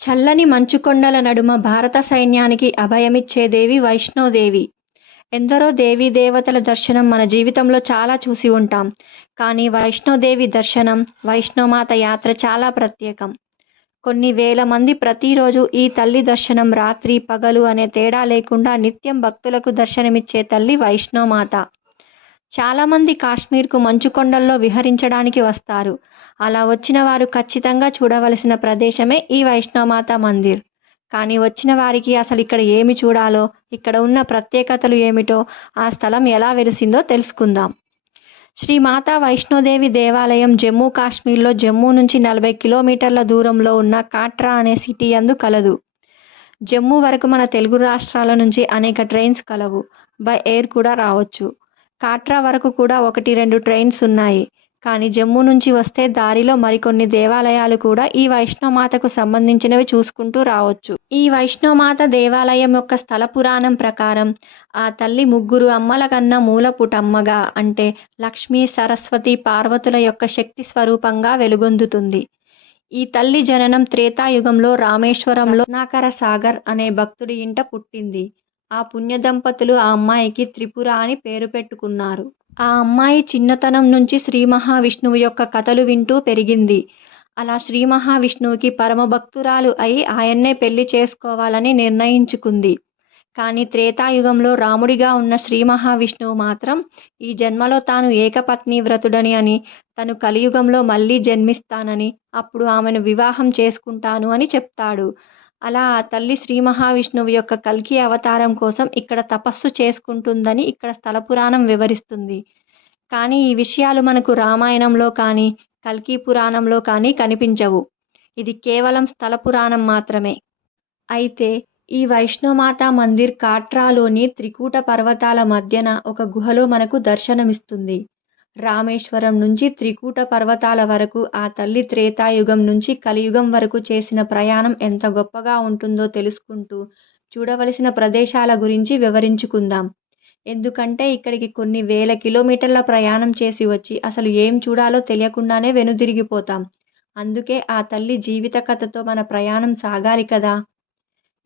చల్లని మంచుకొండల నడుమ భారత సైన్యానికి అభయమిచ్చే దేవి వైష్ణోదేవి. ఎందరో దేవీ దేవతల దర్శనం మన జీవితంలో చాలా చూసి ఉంటాం. కానీ వైష్ణోదేవి దర్శనం వైష్ణోమాత యాత్ర చాలా ప్రత్యేకం. కొన్ని వేల మంది ప్రతిరోజు ఈ తల్లి దర్శనం రాత్రి పగలు అనే తేడా లేకుండా నిత్యం భక్తులకు దర్శనమిచ్చే తల్లి వైష్ణోమాత. చాలామంది కాశ్మీర్కు మంచుకొండల్లో విహరించడానికి వస్తారు. అలా వచ్చిన వారు ఖచ్చితంగా చూడవలసిన ప్రదేశమే ఈ వైష్ణవమాత మందిర్. కానీ వచ్చిన వారికి అసలు ఇక్కడ ఏమి చూడాలో ఇక్కడ ఉన్న ప్రత్యేకతలు ఏమిటో ఆ స్థలం ఎలా వెలిసిందో తెలుసుకుందాం. శ్రీ మాతా వైష్ణోదేవి దేవాలయం జమ్మూ కాశ్మీర్లో జమ్మూ నుంచి నలభై కిలోమీటర్ల దూరంలో ఉన్న కాట్రా అనే సిటీ యందు కలదు. జమ్మూ వరకు మన తెలుగు రాష్ట్రాల నుంచి అనేక ట్రైన్స్ కలవు. బై ఎయిర్ కూడా రావచ్చు. కాట్రా వరకు కూడా ఒకటి రెండు ట్రైన్స్ ఉన్నాయి. కానీ జమ్మూ నుంచి వస్తే దారిలో మరికొన్ని దేవాలయాలు కూడా ఈ వైష్ణవమాతకు సంబంధించినవి చూసుకుంటూ రావచ్చు. ఈ వైష్ణవమాత దేవాలయం యొక్క స్థల పురాణం ప్రకారం ఆ తల్లి ముగ్గురు అమ్మల కన్నా మూలపుటమ్మగా అంటే లక్ష్మీ సరస్వతి పార్వతుల యొక్క శక్తి స్వరూపంగా వెలుగొందుతుంది. ఈ తల్లి జననం త్రేతాయుగంలో రామేశ్వరంలో నాకర సాగర్ అనే భక్తుడి ఇంట పుట్టింది. ఆ పుణ్య దంపతులు ఆ అమ్మాయికి త్రిపుర అని పేరు పెట్టుకున్నారు. ఆ అమ్మాయి చిన్నతనం నుంచి శ్రీ మహావిష్ణువు యొక్క కథలు వింటూ పెరిగింది. అలా శ్రీ మహావిష్ణువుకి పరమభక్తురాలు అయి ఆయన్నే పెళ్ళి చేసుకోవాలని నిర్ణయించుకుంది. కానీ త్రేతాయుగంలో రాముడిగా ఉన్న శ్రీ మహావిష్ణువు మాత్రం ఈ జన్మలో తాను ఏకపత్ని వ్రతుడని అని తను కలియుగంలో మళ్ళీ జన్మిస్తానని అప్పుడు ఆమెను వివాహం చేసుకుంటాను అని చెప్తాడు. అలా ఆ తల్లి శ్రీ మహావిష్ణువు యొక్క కల్కి అవతారం కోసం ఇక్కడ తపస్సు చేసుకుంటుందని ఇక్కడ స్థల పురాణం వివరిస్తుంది. కానీ ఈ విషయాలు మనకు రామాయణంలో కానీ కల్కి పురాణంలో కానీ కనిపించవు. ఇది కేవలం స్థల పురాణం మాత్రమే. అయితే ఈ వైష్ణోమాత మందిర్ కాట్రాలోని త్రికూట పర్వతాల మధ్యన ఒక గుహలో మనకు దర్శనమిస్తుంది. రామేశ్వరం నుంచి త్రికూట పర్వతాల వరకు ఆ తల్లి త్రేతాయుగం నుంచి కలియుగం వరకు చేసిన ప్రయాణం ఎంత గొప్పగా ఉంటుందో తెలుసుకుంటూ చూడవలసిన ప్రదేశాల గురించి వివరించుకుందాం. ఎందుకంటే ఇక్కడికి కొన్ని వేల కిలోమీటర్ల ప్రయాణం చేసి వచ్చి అసలు ఏం చూడాలో తెలియకుండానే వెనుదిరిగిపోతాం. అందుకే ఆ తల్లి జీవిత కథతో మన ప్రయాణం సాగాలి కదా.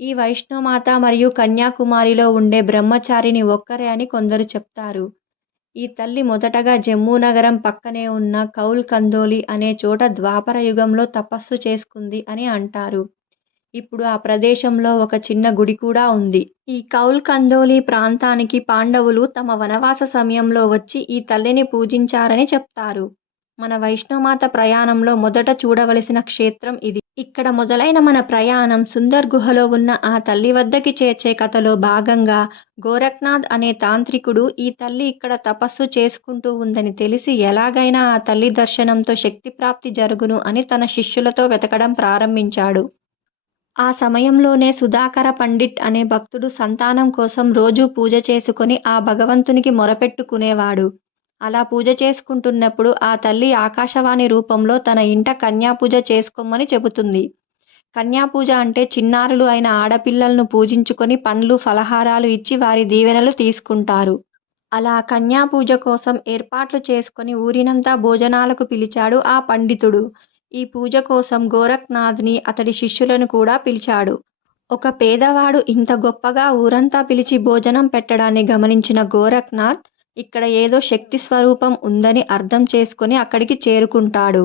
ఈ వైష్ణోమాత మరియు కన్యాకుమారిలో ఉండే బ్రహ్మచారిని ఒక్కరే అని కొందరు చెప్తారు. ఈ తల్లి మొదటగా జమ్మూ నగరం పక్కనే ఉన్న కౌల్ కందోలి అనే చోట ద్వాపర యుగంలో తపస్సు చేసుకుంది అని అంటారు. ఇప్పుడు ఆ ప్రదేశంలో ఒక చిన్న గుడి కూడా ఉంది. ఈ కౌల్ కందోలి ప్రాంతానికి పాండవులు తమ వనవాస సమయంలో వచ్చి ఈ తల్లిని పూజించారని చెప్తారు. మన వైష్ణోమాత ప్రయాణంలో మొదట చూడవలసిన క్షేత్రం ఇది. ఇక్కడ మొదలైన మన ప్రయాణం సుందర్ గుహలో ఉన్న ఆ తల్లి వద్దకి చేర్చే కథలో భాగంగా గోరఖ్నాథ్ అనే తాంత్రికుడు ఈ తల్లి ఇక్కడ తపస్సు చేసుకుంటూ ఉందని తెలిసి ఎలాగైనా ఆ తల్లి దర్శనంతో శక్తి ప్రాప్తి జరుగును అని తన శిష్యులతో వెతకడం ప్రారంభించాడు. ఆ సమయంలోనే సుధాకర పండిట్ అనే భక్తుడు సంతానం కోసం రోజూ పూజ చేసుకొని ఆ భగవంతునికి మొరపెట్టుకునేవాడు. అలా పూజ చేసుకుంటున్నప్పుడు ఆ తల్లి ఆకాశవాణి రూపంలో తన ఇంట కన్యాపూజ చేసుకోమని చెబుతుంది. కన్యాపూజ అంటే చిన్నారులు అయిన ఆడపిల్లలను పూజించుకొని పండ్లు ఫలహారాలు ఇచ్చి వారి దీవెనలు తీసుకుంటారు. అలా కన్యాపూజ కోసం ఏర్పాట్లు చేసుకొని ఊరినంతా భోజనాలకు పిలిచాడు ఆ పండితుడు. ఈ పూజ కోసం గోరఖ్నాథ్ని అతడి శిష్యులను కూడా పిలిచాడు. ఒక పేదవాడు ఇంత గొప్పగా ఊరంతా పిలిచి భోజనం పెట్టడాన్ని గమనించిన గోరఖ్నాథ్ ఇక్కడ ఏదో శక్తి స్వరూపం ఉందని అర్థం చేసుకొని అక్కడికి చేరుకుంటాడు.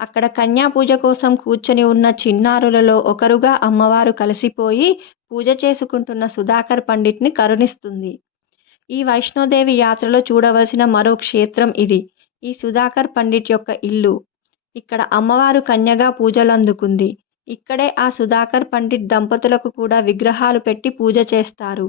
అక్కడ కన్యా పూజ కోసం కూర్చొని ఉన్న చిన్నారులలో ఒకరుగా అమ్మవారు కలిసిపోయి పూజ చేసుకుంటున్న సుధాకర్ పండిట్ని కరుణిస్తుంది. ఈ వైష్ణోదేవి యాత్రలో చూడవలసిన మరో క్షేత్రం ఇది ఈ సుధాకర్ పండిట్ యొక్క ఇల్లు. ఇక్కడ అమ్మవారు కన్యగా పూజలు అందుకుంది. ఇక్కడే ఆ సుధాకర్ పండిట్ దంపతులకు కూడా విగ్రహాలు పెట్టి పూజ చేస్తారు.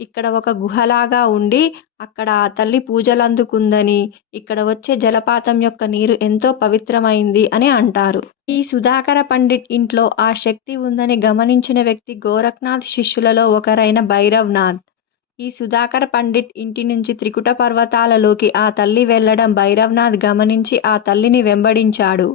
ఇక్కడ ఒక గుహలాగా ఉండి అక్కడ ఆ తల్లి పూజలు అందుకుందని ఇక్కడ వచ్చే జలపాతం యొక్క నీరు ఎంతో పవిత్రమైంది అని అంటారు. ఈ సుధాకర పండిట్ ఇంట్లో ఆ శక్తి ఉందని గమనించిన వ్యక్తి గోరఖ్నాథ్ శిష్యులలో ఒకరైన భైరవ్నాథ్. ఈ సుధాకర్ పండిట్ ఇంటి నుంచి త్రికుట పర్వతాలలోకి ఆ తల్లి వెళ్ళడం భైరవ్నాథ్ గమనించి ఆ తల్లిని వెంబడించాడు.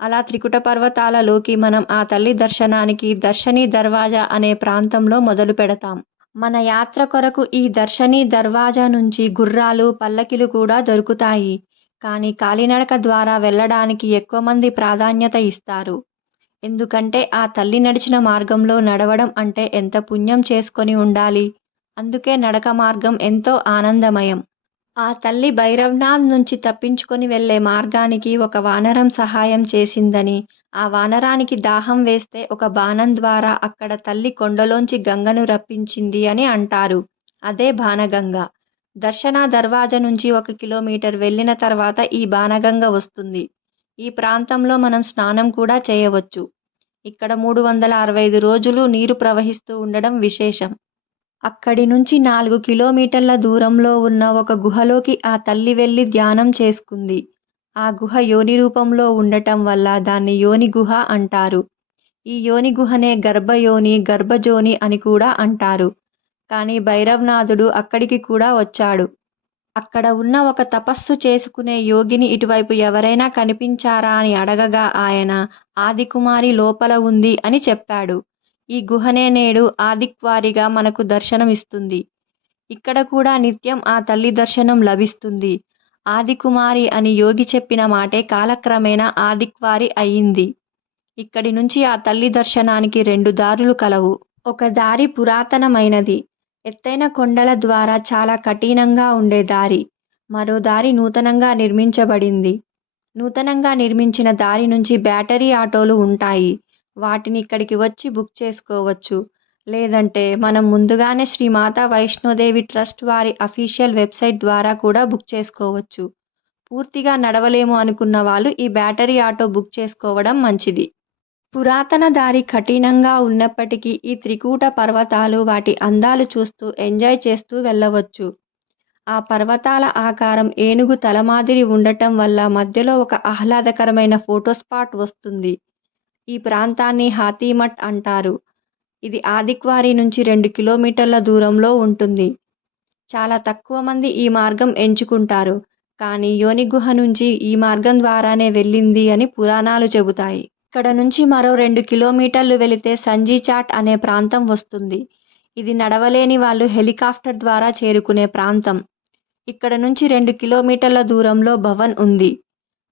అలా త్రికుట పర్వతాలలోకి మనం ఆ తల్లి దర్శనానికి దర్శని దర్వాజా అనే ప్రాంతంలో మొదలు పెడతాం మన యాత్ర కొరకు ఈ దర్శనీ దర్వాజా నుంచి గుర్రాలు పల్లకిలు కూడా దొరుకుతాయి. కానీ కాలినడక ద్వారా వెళ్ళడానికి ఎక్కువ మంది ప్రాధాన్యత ఇస్తారు. ఎందుకంటే ఆ తల్లి నడిచిన మార్గంలో నడవడం అంటే ఎంత పుణ్యం చేసుకొని ఉండాలి. అందుకే నడక మార్గం ఎంతో ఆనందమయం. ఆ తల్లి భైరవ్నాథ్ నుంచి తప్పించుకొని వెళ్ళే మార్గానికి ఒక వానరం సహాయం చేసిందని ఆ వానరానికి దాహం వేస్తే ఒక బాణం ద్వారా అక్కడ తల్లి కొండలోంచి గంగను రప్పించింది అని అంటారు. అదే బాణగంగ. దర్శన దర్వాజా నుంచి ఒక కిలోమీటర్ వెళ్ళిన తర్వాత ఈ బాణగంగ వస్తుంది. ఈ ప్రాంతంలో మనం స్నానం కూడా చేయవచ్చు. ఇక్కడ మూడు వందల అరవై ఐదు రోజులు నీరు ప్రవహిస్తూ ఉండడం విశేషం. అక్కడి నుంచి నాలుగు కిలోమీటర్ల దూరంలో ఉన్న ఒక గుహలోకి ఆ తల్లి వెళ్ళి ధ్యానం చేసుకుంది. ఆ గుహ యోని రూపంలో ఉండటం వల్ల దాన్ని యోని గుహ అంటారు. ఈ యోని గుహనే గర్భయోని గర్భజోని అని కూడా అంటారు. కానీ భైరవనాథుడు అక్కడికి కూడా వచ్చాడు. అక్కడ ఉన్న ఒక తపస్సు చేసుకునే యోగిని ఇటువైపు ఎవరైనా కనిపించారా అని అడగగా ఆయన ఆదికుమారి లోపల ఉంది అని చెప్పాడు. ఈ గుహనే నేడు ఆదిక్వారిగా మనకు దర్శనమిస్తుంది. ఇక్కడ కూడా నిత్యం ఆ తల్లి దర్శనం లభిస్తుంది. ఆదికుమారి అని యోగి చెప్పిన మాటే కాలక్రమేణా ఆదిక్వారి అయింది. ఇక్కడి నుంచి ఆ తల్లి దర్శనానికి రెండు దారులు కలవు. ఒక దారి పురాతనమైనది. ఎత్తైన కొండల ద్వారా చాలా కఠినంగా ఉండే దారి. మరో దారి నూతనంగా నిర్మించబడింది. నూతనంగా నిర్మించిన దారి నుంచి బ్యాటరీ ఆటోలు ఉంటాయి. వాటిని ఇక్కడికి వచ్చి బుక్ చేసుకోవచ్చు. లేదంటే మనం ముందుగానే శ్రీ మాతా వైష్ణోదేవి ట్రస్ట్ వారి అఫీషియల్ వెబ్సైట్ ద్వారా కూడా బుక్ చేసుకోవచ్చు. పూర్తిగా నడవలేము అనుకున్న వాళ్ళు ఈ బ్యాటరీ ఆటో బుక్ చేసుకోవడం మంచిది. పురాతన దారి కఠినంగా ఉన్నప్పటికీ ఈ త్రికూట పర్వతాలు వాటి అందాలు చూస్తూ ఎంజాయ్ చేస్తూ వెళ్ళవచ్చు. ఆ పర్వతాల ఆకారం ఏనుగు తల మాదిరి ఉండటం వల్ల మధ్యలో ఒక ఆహ్లాదకరమైన ఫోటో స్పాట్ వస్తుంది. ఈ ప్రాంతాన్ని హాతీమఠ్ అంటారు. ఇది ఆదిక్వారి నుంచి రెండు కిలోమీటర్ల దూరంలో ఉంటుంది. చాలా తక్కువ మంది ఈ మార్గం ఎంచుకుంటారు. కానీ యోని గుహ నుంచి ఈ మార్గం ద్వారానే వెళ్ళింది అని పురాణాలు చెబుతాయి. ఇక్కడ నుంచి మరో రెండు కిలోమీటర్లు వెళితే సంజీచాట్ అనే ప్రాంతం వస్తుంది. ఇది నడవలేని వాళ్ళు హెలికాప్టర్ ద్వారా చేరుకునే ప్రాంతం. ఇక్కడ నుంచి రెండు కిలోమీటర్ల దూరంలో భవన్ ఉంది.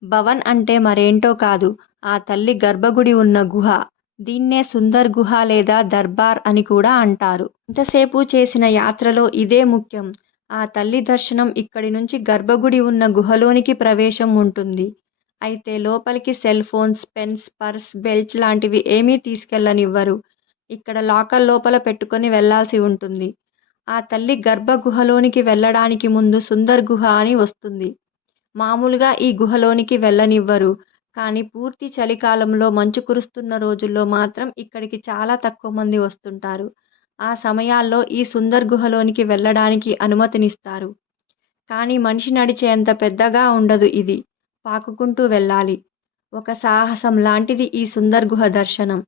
భవన్ అంటే మరేంటో కాదు. ఆ తల్లి గర్భగుడి ఉన్న గుహ. దీన్నే సుందర్ గుహ లేదా దర్బార్ అని కూడా అంటారు. ఇంతసేపు చేసిన యాత్రలో ఇదే ముఖ్యం. ఆ తల్లి దర్శనం ఇక్కడి నుంచి గర్భగుడి ఉన్న గుహలోనికి ప్రవేశం ఉంటుంది. అయితే లోపలికి cell phones pens purse belt లాంటివి ఏమీ తీసుకెళ్ళనివ్వరు ఇక్కడ లాకర్ లోపల పెట్టుకొని వెళ్ళాల్సి ఉంటుంది. ఆ తల్లి గర్భగుహలోనికి వెళ్ళడానికి ముందు సుందర్ గుహ అని వస్తుంది. మామూలుగా ఈ గుహలోనికి వెళ్ళనివ్వరు. కానీ పూర్తి చలికాలంలో మంచు కురుస్తున్న రోజుల్లో మాత్రం ఇక్కడికి చాలా తక్కువ మంది వస్తుంటారు. ఆ సమయాల్లో ఈ సుందర్ గుహలోనికి వెళ్ళడానికి అనుమతినిస్తారు. కానీ మనిషి నడిచేంత పెద్దగా ఉండదు ఇది. పాకుకుంటూ వెళ్ళాలి. ఒక సాహసం లాంటిది ఈ సుందర్ గుహ దర్శనం.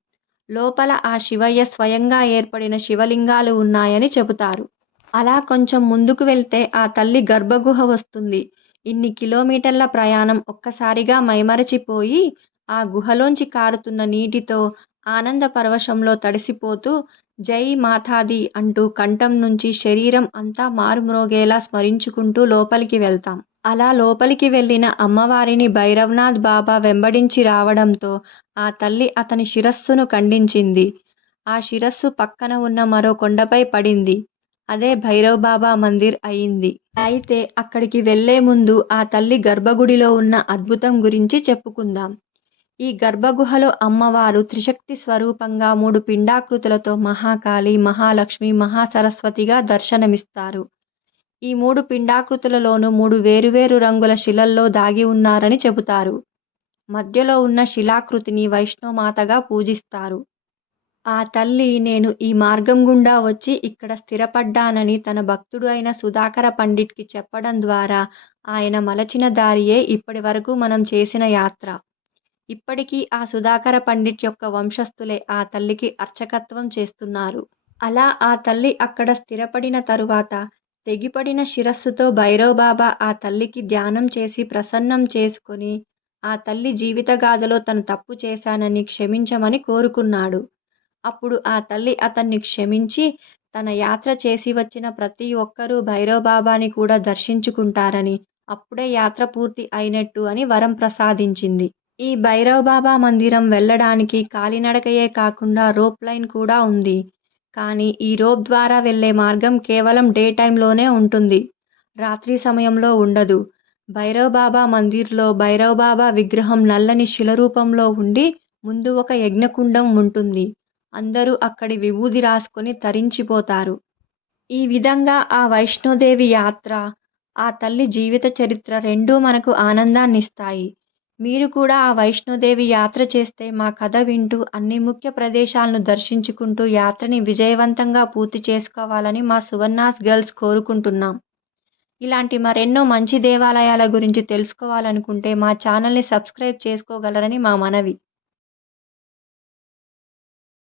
లోపల ఆ శివయ్య స్వయంగా ఏర్పడిన శివలింగాలు ఉన్నాయని చెబుతారు. అలా కొంచెం ముందుకు వెళ్తే ఆ తల్లి గర్భగుహ వస్తుంది. ఇన్ని కిలోమీటర్ల ప్రయాణం ఒక్కసారిగా మైమరచిపోయి ఆ గుహలోంచి కారుతున్న నీటితో ఆనంద పరవశంలో తడిసిపోతూ జై మాతాది అంటూ కంఠం నుంచి శరీరం అంతా మారుమ్రోగేలా స్మరించుకుంటూ లోపలికి వెళ్తాం. అలా లోపలికి వెళ్ళిన అమ్మవారిని భైరవనాథ్ బాబా వెంబడించి రావడంతో ఆ తల్లి అతని శిరస్సును ఖండించింది. ఆ శిరస్సు పక్కన ఉన్న మరో కొండపై పడింది. అదే భైరవ్ బాబా మందిర్ అయింది. అయితే అక్కడికి వెళ్ళే ముందు ఆ తల్లి గర్భగుడిలో ఉన్న అద్భుతం గురించి చెప్పుకుందాం. ఈ గర్భగుహలో అమ్మవారు త్రిశక్తి స్వరూపంగా మూడు పిండాకృతులతో మహాకాళి మహాలక్ష్మి మహాసరస్వతిగా దర్శనమిస్తారు. ఈ మూడు పిండాకృతులలోనూ మూడు వేరువేరు రంగుల శిలల్లో దాగి ఉన్నారని చెబుతారు. మధ్యలో ఉన్న శిలాకృతిని వైష్ణోమాతగా పూజిస్తారు. ఆ తల్లి నేను ఈ మార్గం గుండా వచ్చి ఇక్కడ స్థిరపడ్డానని తన భక్తుడు అయిన సుధాకర పండిట్కి చెప్పడం ద్వారా ఆయన మలచిన దారియే ఇప్పటి వరకు మనం చేసిన యాత్ర. ఇప్పటికీ ఆ సుధాకర పండిట్ యొక్క వంశస్థులే ఆ తల్లికి అర్చకత్వం చేస్తున్నారు. అలా ఆ తల్లి అక్కడ స్థిరపడిన తరువాత తెగిపడిన శిరస్సుతో భైరవ్ బాబా ఆ తల్లికి ధ్యానం చేసి ప్రసన్నం చేసుకొని ఆ తల్లి జీవితగాథలో తను తప్పు చేశానని క్షమించమని కోరుకున్నాడు. అప్పుడు ఆ తల్లి అతన్ని క్షమించి తన యాత్ర చేసి వచ్చిన ప్రతి ఒక్కరూ భైరవబాబాని కూడా దర్శించుకుంటారని అప్పుడే యాత్ర పూర్తి అయినట్టు అని వరం ప్రసాదించింది. ఈ భైరవ్ బాబా మందిరం వెళ్ళడానికి కాలినడకయే కాకుండా రోప్ లైన్ కూడా ఉంది. కానీ ఈ రోప్ ద్వారా వెళ్ళే మార్గం కేవలం డే టైంలోనే ఉంటుంది. రాత్రి సమయంలో ఉండదు. భైరవ్ బాబా మందిర్లో భైరవ్ బాబా విగ్రహం నల్లని శిల రూపంలో ఉండి ముందు ఒక యజ్ఞకుండం ఉంటుంది. అందరూ అక్కడి విభూది రాసుకొని తరించిపోతారు. ఈ విధంగా ఆ వైష్ణోదేవి యాత్ర ఆ తల్లి జీవిత చరిత్ర రెండూ మనకు ఆనందాన్ని ఇస్తాయి మీరు కూడా ఆ వైష్ణోదేవి యాత్ర చేస్తే మా కథ వింటూ అన్ని ముఖ్య ప్రదేశాలను దర్శించుకుంటూ యాత్రని విజయవంతంగా పూర్తి చేసుకోవాలని మా సువర్ణాస్ గర్ల్స్ కోరుకుంటున్నాం. ఇలాంటి మరెన్నో మంచి దేవాలయాల గురించి తెలుసుకోవాలనుకుంటే మా ఛానల్ని సబ్స్క్రైబ్ చేసుకోగలరని మా మనవి.